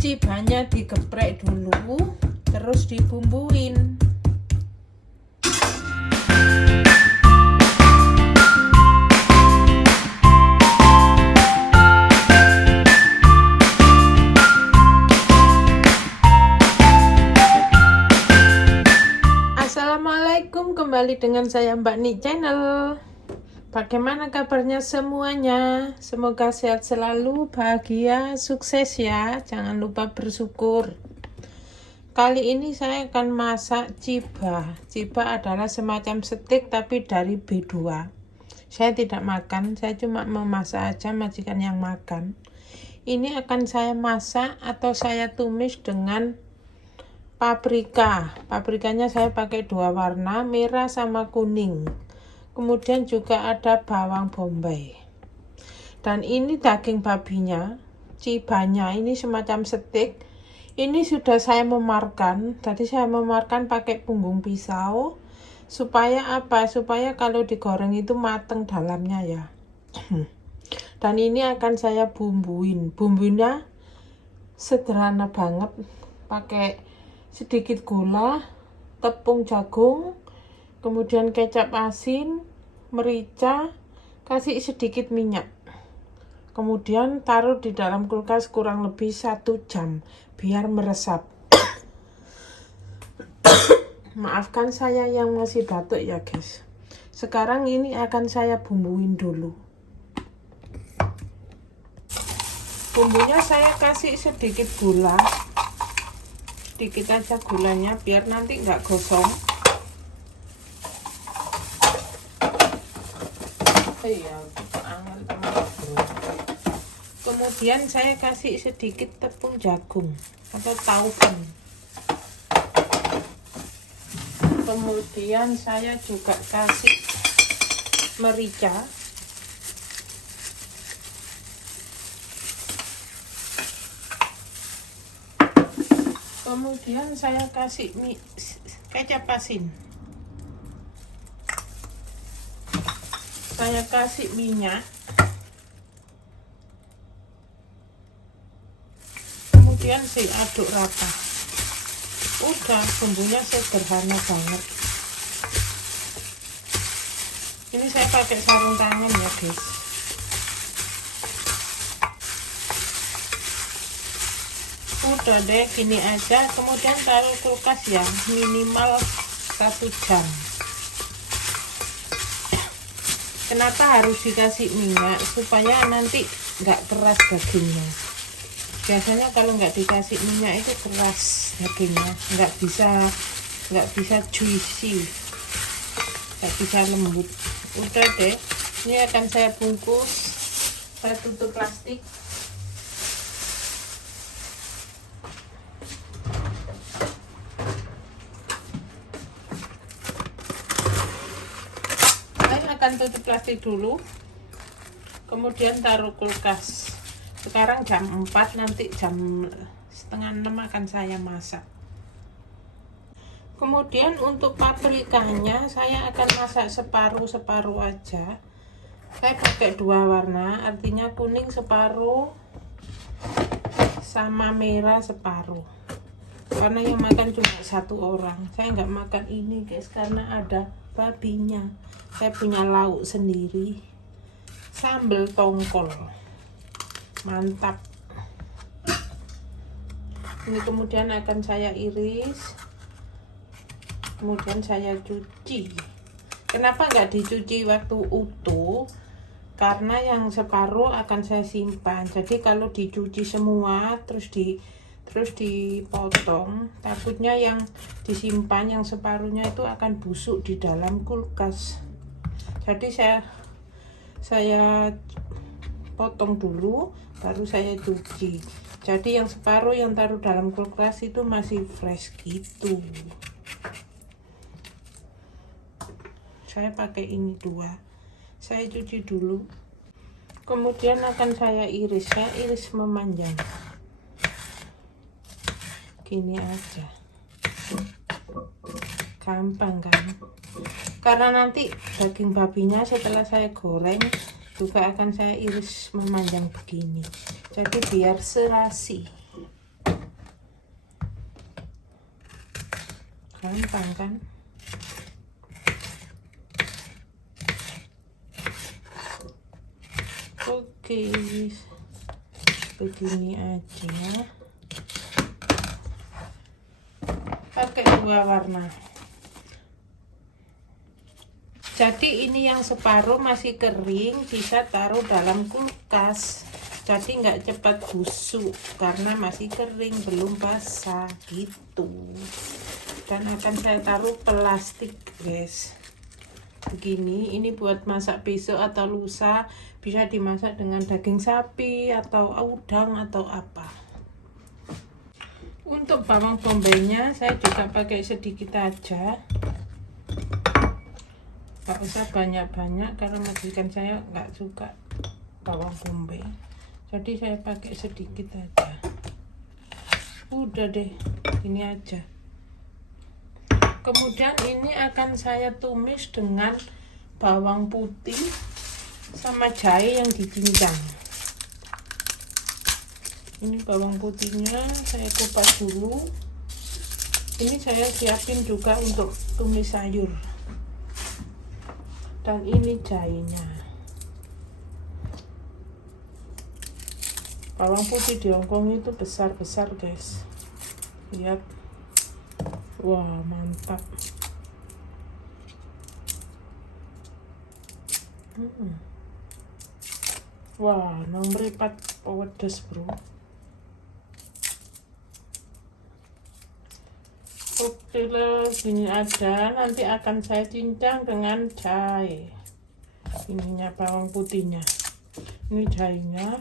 Cibanya digeprek dulu, terus dibumbuin. Assalamualaikum, kembali dengan saya Mbak Ni Channel. Bagaimana kabarnya semuanya? Semoga sehat selalu, bahagia, sukses ya. Jangan lupa bersyukur. Kali ini saya akan masak ciba. Ciba adalah semacam steak tapi dari B2. Saya tidak makan, saya cuma memasak aja, majikan yang makan. Ini akan saya masak atau saya tumis dengan paprika. Paprikanya saya pakai 2 warna, merah sama kuning. Kemudian juga ada bawang bombay. Dan ini daging babinya, cibanya ini semacam steak. Ini sudah saya memarkan. Tadi saya memarkan pakai punggung pisau. Supaya apa? Supaya kalau digoreng itu mateng dalamnya ya. Dan ini akan saya bumbuin. Bumbunya sederhana banget. Pakai sedikit gula, tepung jagung, kemudian kecap asin, merica, kasih sedikit minyak. Kemudian taruh di dalam kulkas kurang lebih 1 jam biar meresap. Maafkan saya yang masih batuk ya guys. Sekarang ini akan saya bumbuin dulu. Bumbunya saya kasih sedikit gula. Sedikit aja gulanya biar nanti nggak gosong. Iya, kemudian saya kasih sedikit tepung jagung atau taupen. Kemudian saya juga kasih merica. Kemudian saya kasih kecap asin. Saya kasih minyak. Kemudian diaduk rata. Udah, bumbunya sederhana banget. Ini saya pakai sarung tangan ya guys. Udah deh, gini aja. Kemudian taruh kulkas ya, minimal 1 jam. Kenapa harus dikasih minyak? Supaya nanti nggak keras dagingnya. Biasanya kalau nggak dikasih minyak itu keras dagingnya, nggak bisa juicy, nggak bisa lembut. Udah deh, ini akan saya bungkus. Saya tutup plastik. Tutup plastik dulu, kemudian taruh kulkas. Sekarang jam 4, nanti jam setengah 6 akan saya masak. Kemudian untuk paprikanya saya akan masak separuh aja. Saya pakai 2 warna, artinya kuning separuh sama merah separuh, karena yang makan cuma 1 orang. Saya nggak makan ini guys karena ada babinya. Saya punya lauk sendiri, sambal tongkol, mantap. Ini kemudian akan saya iris, kemudian saya cuci. Kenapa nggak dicuci waktu utuh? Karena yang separuh akan saya simpan. Jadi kalau dicuci semua terus dipotong, takutnya yang disimpan yang separuhnya itu akan busuk di dalam kulkas. Jadi saya potong dulu, baru saya cuci. Jadi yang separuh yang taruh dalam kulkas itu masih fresh gitu. Saya pakai ini 2. Saya cuci dulu. Kemudian akan saya iris. Saya iris memanjang. Gini aja. Gampang kan? Karena nanti daging babinya setelah saya goreng juga akan saya iris memanjang begini. Jadi biar serasi. gampang kan. Oke, begini aja, pakai 2 warna. Jadi ini yang separuh masih kering, bisa taruh dalam kulkas, jadi nggak cepat busuk karena masih kering, belum basah gitu. Dan akan saya taruh plastik guys, begini. Ini buat masak besok atau lusa, bisa dimasak dengan daging sapi atau udang atau apa. Untuk bawang bombaynya saya juga pakai sedikit aja, nggak usah banyak-banyak karena majikan saya nggak suka bawang bombay, jadi saya pakai sedikit aja. Udah deh, ini aja. Kemudian ini akan saya tumis dengan bawang putih sama jahe yang dicincang. Ini bawang putihnya saya kupas dulu. Ini saya siapin juga untuk tumis sayur. Dan ini jahenya. Bawang putih di Hongkong itu besar-besar guys, lihat. Wah, mantap. Wah, nomor 4 pedes bro. Oke lah, gini ada. Nanti akan saya cincang dengan jahe. Ininya bawang putihnya. Ini jahenya.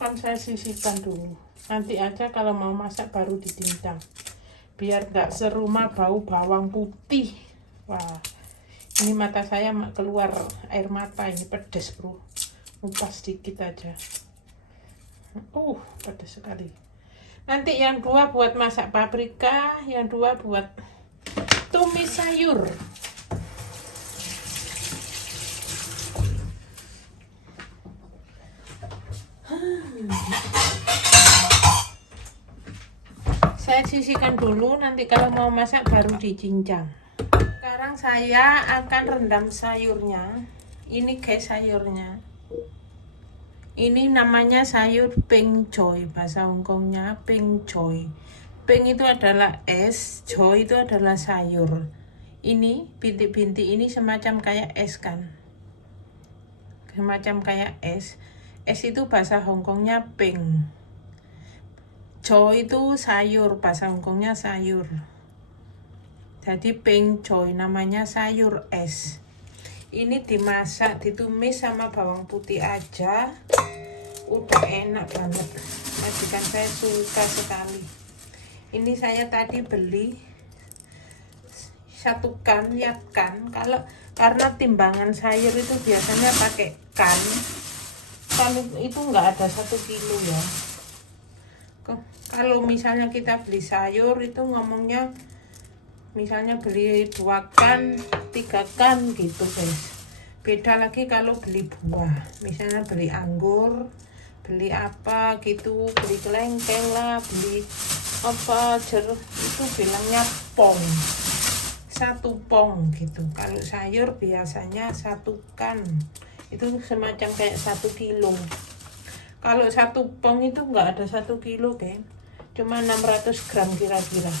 Kan saya sisihkan dulu. Nanti aja kalau mau masak baru dicincang. Biar nggak serumah bau bawang putih. Wah, ini mata saya keluar air mata, ini pedes bro. Ngupas sedikit aja. Pedes sekali. Nanti yang 2 buat masak paprika, yang 2 buat tumis sayur. Saya sisihkan dulu, nanti kalau mau masak baru dicincang. Sekarang saya akan rendam sayurnya. Ini guys sayurnya. Ini namanya sayur peng choy, bahasa Hongkongnya peng choy. Peng itu adalah es, choy itu adalah sayur. Ini bintik-bintik ini semacam kayak es kan, semacam kayak es. Es itu bahasa Hongkongnya peng. Choy itu sayur, bahasa Hongkongnya sayur. Jadi peng choy namanya sayur es. Ini dimasak, ditumis sama bawang putih aja. Udah enak banget. Majikan saya suka sekali. Ini saya tadi beli 1 kan, lihat kan. Karena timbangan sayur itu biasanya pakai kan. Kan itu nggak ada 1 kilo ya. Kalau misalnya kita beli sayur itu ngomongnya, misalnya beli 2 kan, 3 kan gitu guys. Beda lagi kalau beli buah, misalnya beli anggur, beli apa gitu, beli kelengkeng lah, beli apa jeruk, itu bilangnya pong, 1 pong gitu. Kalau sayur biasanya 1 kan, itu semacam kayak 1 kilo. Kalau 1 pong itu nggak ada 1 kilo kan, cuma 600 gram kira-kira.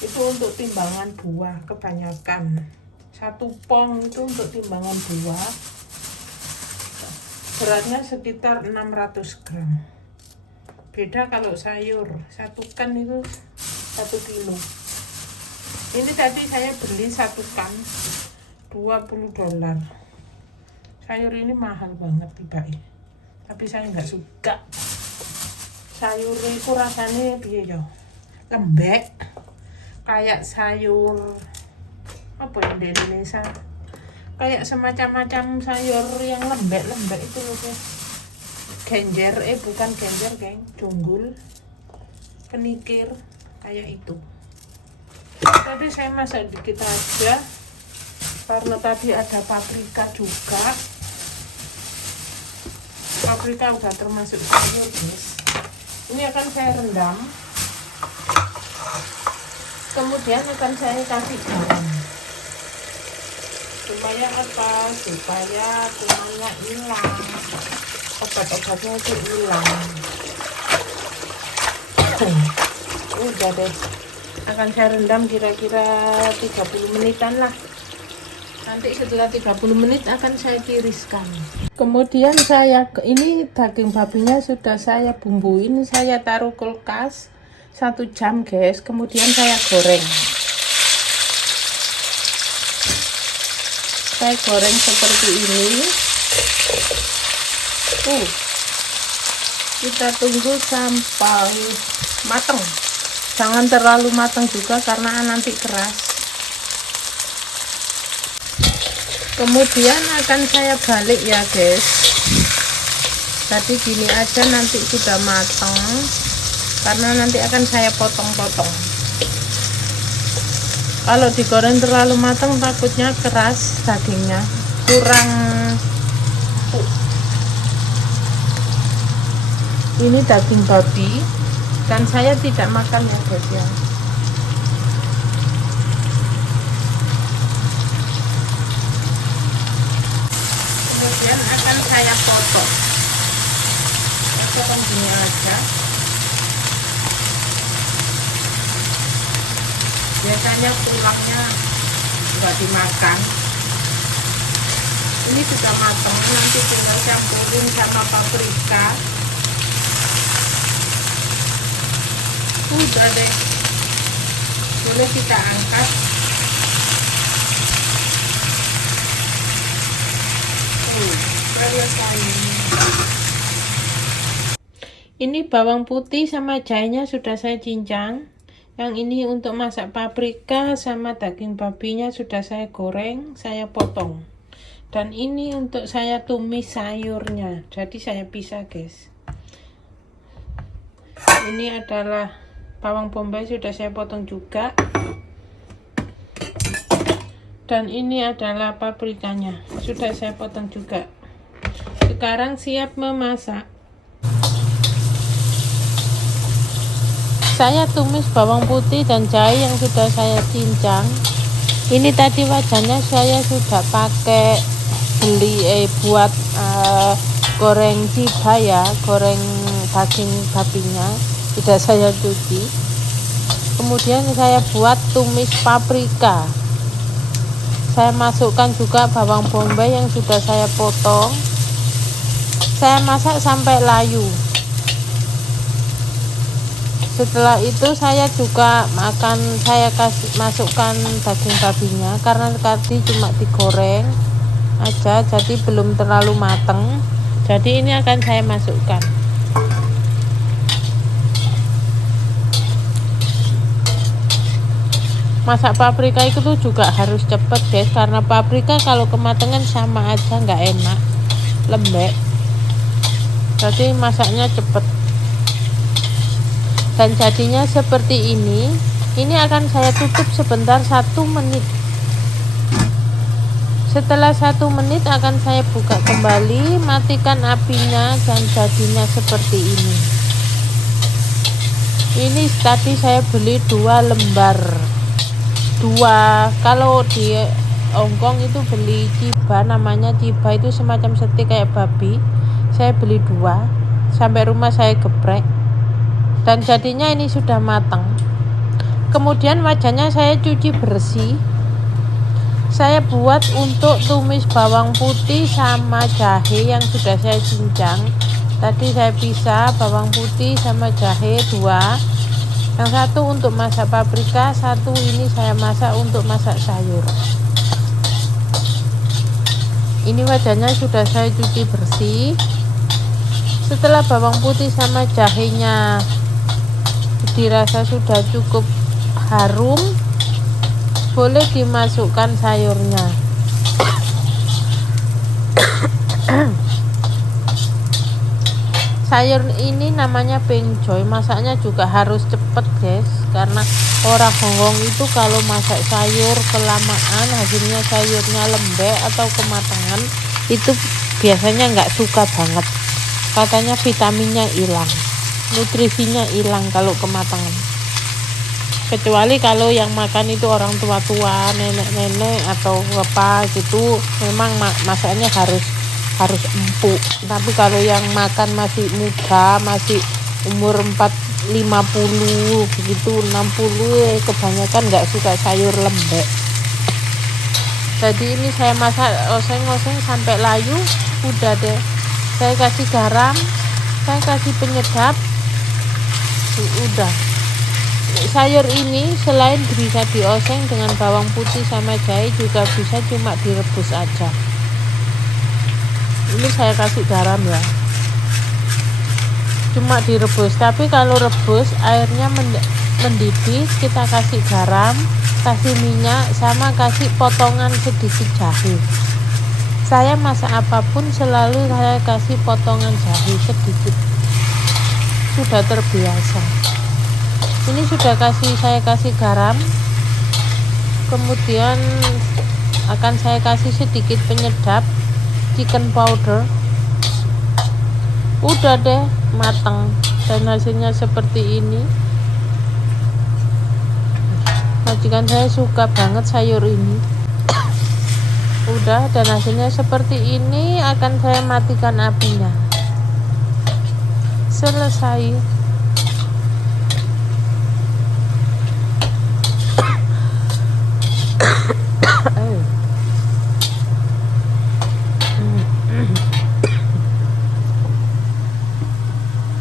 Itu untuk timbangan buah kebanyakan. 1 pong itu untuk timbangan buah, beratnya sekitar 600 gram. Beda kalau sayur, 1 kan itu 1 kilo. Ini tadi saya beli 1 kan $20. Sayur ini mahal banget tiba-tiba, tapi saya nggak suka. Sayur itu rasanya piye ya, lembek, kayak sayur apa yang di Indonesia, kayak semacam-macam sayur yang lembek-lembek itu loh guys. Genjer, bukan genjer geng, junggul, kenikir, kayak itu. Tadi saya masak dikit aja karena tadi ada paprika juga. Paprika udah termasuk sayur guys. Ini akan saya rendam Kemudian akan saya kasih garam. Supaya apa? Supaya kumannya hilang, obat-obatnya itu hilang. Udah deh, akan saya rendam kira-kira 30 menitan lah. Nanti setelah 30 menit akan saya tiriskan. Kemudian ini daging babinya sudah saya bumbuin, saya taruh kulkas 1 jam guys. Kemudian saya goreng. Saya goreng seperti ini. Kita tunggu sampai matang. Jangan terlalu matang juga karena nanti keras. Kemudian akan saya balik ya guys. Tadi gini aja nanti sudah matang, karena nanti akan saya potong-potong. Kalau digoreng terlalu matang takutnya keras dagingnya, kurang. Ini daging babi dan saya tidak makan ya guys ya. Kemudian akan saya potong gini aja. Biasanya tulangnya nggak dimakan. Ini sudah matang, nanti tinggal campurin sama paprika. Udah deh, boleh kita angkat. Ini bawang putih sama jahenya sudah saya cincang. Yang ini untuk masak paprika sama daging babinya sudah saya goreng, saya potong. Dan ini untuk saya tumis sayurnya, jadi saya pisah guys. Ini adalah bawang bombay sudah saya potong juga. Dan ini adalah paprikanya, sudah saya potong juga. Sekarang siap memasak. Saya tumis bawang putih dan jahe yang sudah saya cincang. Ini tadi wajannya saya sudah pakai buat goreng ciba ya, goreng daging babinya sudah saya cuci. Kemudian saya buat tumis paprika. Saya masukkan juga bawang bombay yang sudah saya potong. Saya masak sampai layu. Setelah itu saya juga masukkan daging babinya karena tadi cuma digoreng aja, jadi belum terlalu matang. Jadi ini akan saya masukkan. Masak paprika itu tuh juga harus cepet guys, karena paprika kalau kematangan sama aja nggak enak, lembek. Jadi masaknya cepet. Dan jadinya seperti ini. Ini akan saya tutup sebentar 1 menit. Setelah 1 menit akan saya buka kembali, matikan apinya dan jadinya seperti ini. Ini tadi saya beli 2 lembar. 2, kalau di Hongkong itu beli ciba, namanya ciba itu semacam stik kayak babi. Saya beli 2, sampai rumah saya geprek. Dan jadinya ini sudah matang. Kemudian wajannya saya cuci bersih. Saya buat untuk tumis bawang putih sama jahe yang sudah saya cincang. Tadi saya pisah bawang putih sama jahe 2. Yang satu untuk masak paprika, satu ini saya masak untuk masak sayur. Ini wajannya sudah saya cuci bersih. Setelah bawang putih sama jahenya dirasa sudah cukup harum, boleh dimasukkan sayurnya. Sayur ini namanya pengjoy, masaknya juga harus cepet guys, karena orang Hongkong itu kalau masak sayur kelamaan hasilnya sayurnya lembek atau kematangan itu biasanya nggak suka banget, katanya vitaminnya hilang, nutrisinya hilang kalau kematangan. Kecuali kalau yang makan itu orang tua-tua, nenek-nenek atau apa gitu, memang masaknya harus empuk. Tapi kalau yang makan masih muda, masih umur 50 begitu, 60, kebanyakan nggak suka sayur lembek. Jadi ini saya masak oseng-oseng sampai layu, udah deh. Saya kasih garam, saya kasih penyedap, udah. Sayur ini selain bisa dioseng dengan bawang putih sama jahe, juga bisa cuma direbus aja. Ini saya kasih garam ya, cuma direbus. Tapi kalau rebus airnya mendidih, kita kasih garam, kasih minyak, sama kasih potongan sedikit jahe. Saya masak apapun selalu saya kasih potongan jahe sedikit, sudah terbiasa. Ini sudah saya kasih garam, kemudian akan saya kasih sedikit penyedap, chicken powder. Udah deh, matang, dan hasilnya seperti ini. Majikan saya suka banget sayur ini. Udah, dan hasilnya seperti ini. Akan saya matikan apinya. Selesai.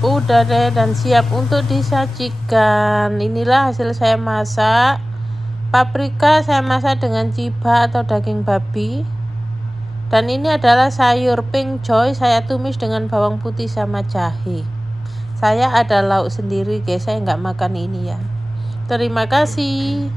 Udah deh, dan siap untuk disajikan. Inilah hasil saya masak. Paprika saya masak dengan ciba atau daging babi. Dan ini adalah sayur pink choy, saya tumis dengan bawang putih sama jahe. Saya ada lauk sendiri guys, saya nggak makan ini ya. Terima kasih.